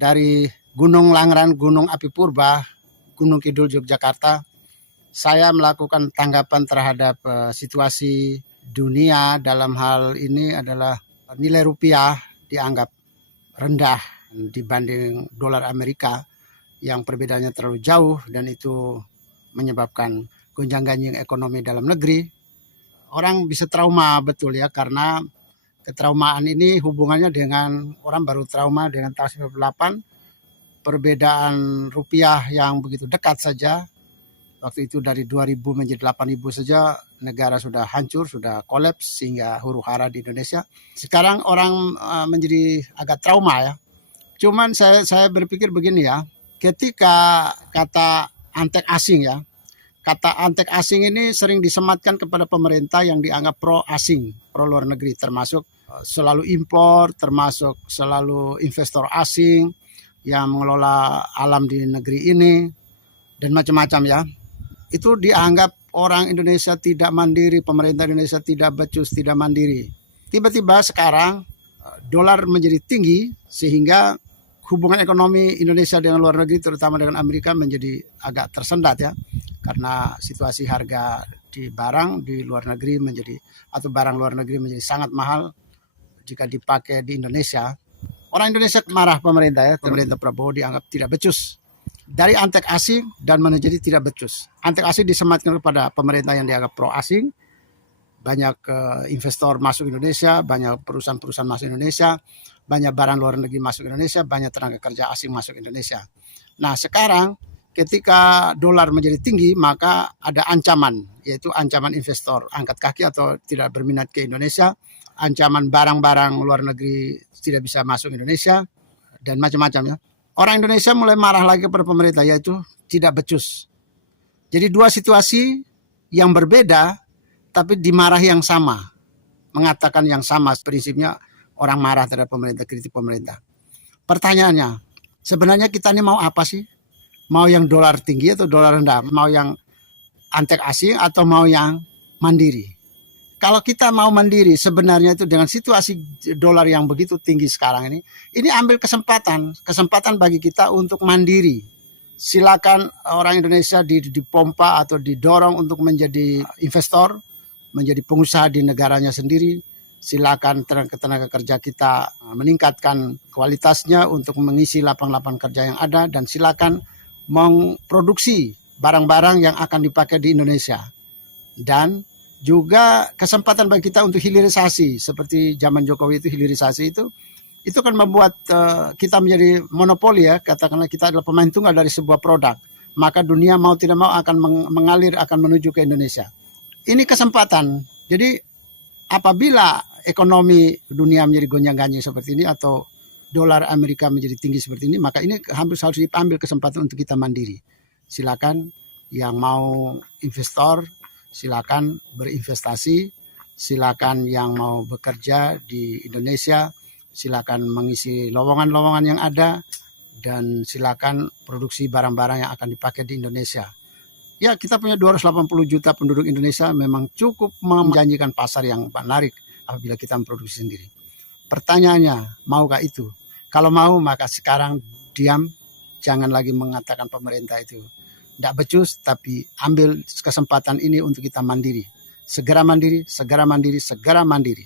dari Gunung Langran, Gunung Api Purba, Gunung Kidul, Yogyakarta. Saya melakukan tanggapan terhadap situasi dunia dalam hal ini adalah nilai rupiah dianggap rendah dibanding dolar Amerika yang perbedaannya terlalu jauh dan itu menyebabkan gonjang-ganjing ekonomi dalam negeri. Orang bisa trauma betul ya, karena ketraumaan ini hubungannya dengan orang baru trauma dengan tahun 98, perbedaan rupiah yang begitu dekat saja. Waktu itu dari 2.000 menjadi 8.000 saja negara sudah hancur, sudah kolaps sehingga huru-hara di Indonesia. Sekarang orang menjadi agak trauma ya. Cuman saya berpikir begini ya, ketika kata antek asing ya, kata antek asing ini sering disematkan kepada pemerintah yang dianggap pro asing, pro luar negeri, termasuk selalu impor, termasuk selalu investor asing yang mengelola alam di negeri ini, dan macam-macam ya. Itu dianggap orang Indonesia tidak mandiri, pemerintah Indonesia tidak becus, tidak mandiri. Tiba-tiba sekarang dolar menjadi tinggi sehingga hubungan ekonomi Indonesia dengan luar negeri, terutama dengan Amerika, menjadi agak tersendat ya. Karena situasi harga di barang di luar negeri menjadi, atau barang luar negeri menjadi sangat mahal jika dipakai di Indonesia. Orang Indonesia marah pemerintah ya, pemerintah Prabowo dianggap tidak becus. Dari antek asing dan menjadi tidak becus. Antek asing disematkan kepada pemerintah yang dianggap pro asing. Banyak investor masuk Indonesia, banyak perusahaan-perusahaan masuk Indonesia, banyak barang luar negeri masuk Indonesia, banyak tenaga kerja asing masuk Indonesia. Nah sekarang ketika dolar menjadi tinggi, maka ada ancaman, yaitu ancaman investor angkat kaki atau tidak berminat ke Indonesia, ancaman barang-barang luar negeri tidak bisa masuk Indonesia, dan macam-macam ya. Orang Indonesia mulai marah lagi kepada pemerintah, yaitu tidak becus. Jadi dua situasi yang berbeda, tapi dimarahi yang sama. Mengatakan yang sama, prinsipnya orang marah terhadap pemerintah, kritik pemerintah. Pertanyaannya, sebenarnya kita ini mau apa sih? Mau yang dolar tinggi atau dolar rendah? Mau yang antek asing atau mau yang mandiri? Kalau kita mau mandiri, sebenarnya itu dengan situasi dolar yang begitu tinggi sekarang ini ambil kesempatan bagi kita untuk mandiri. Silakan orang Indonesia dipompa atau didorong untuk menjadi investor, menjadi pengusaha di negaranya sendiri. Silakan tenaga kerja kita meningkatkan kualitasnya untuk mengisi lapangan-lapangan kerja yang ada, dan silakan memproduksi barang-barang yang akan dipakai di Indonesia. Dan juga kesempatan bagi kita untuk hilirisasi, seperti zaman Jokowi itu hilirisasi itu kan membuat kita menjadi monopoli ya, katakanlah kita adalah pemain tunggal dari sebuah produk, maka dunia mau tidak mau akan mengalir, akan menuju ke Indonesia. Ini kesempatan. Jadi apabila ekonomi dunia menjadi gonjang-ganjing seperti ini atau dolar Amerika menjadi tinggi seperti ini, maka ini harus diambil kesempatan untuk kita mandiri. Silakan yang mau investor, silakan berinvestasi, silakan yang mau bekerja di Indonesia, silakan mengisi lowongan-lowongan yang ada, dan silakan produksi barang-barang yang akan dipakai di Indonesia. Ya, kita punya 280 juta penduduk Indonesia, memang cukup menjanjikan pasar yang menarik apabila kita memproduksi sendiri. Pertanyaannya, maukah itu? Kalau mau, maka sekarang diam, jangan lagi mengatakan pemerintah itu tidak becus, tapi ambil kesempatan ini untuk kita mandiri. Segera mandiri, segera mandiri, segera mandiri.